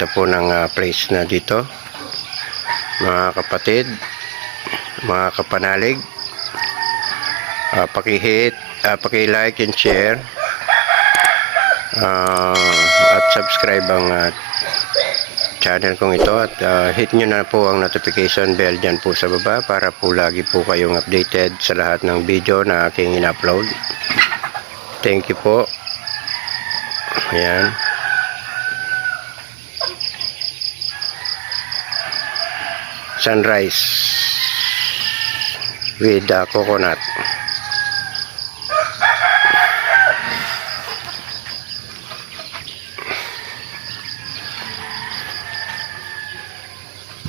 Napakaganda po ng place na dito, mga kapatid, mga kapanalig. Paki-like and share, at subscribe ang channel kong ito, at hit nyo na po ang notification bell dyan po sa baba para po lagi po kayong updated sa lahat ng video na aking in-upload. Thank you po. Ayan. Sunrise with coconut.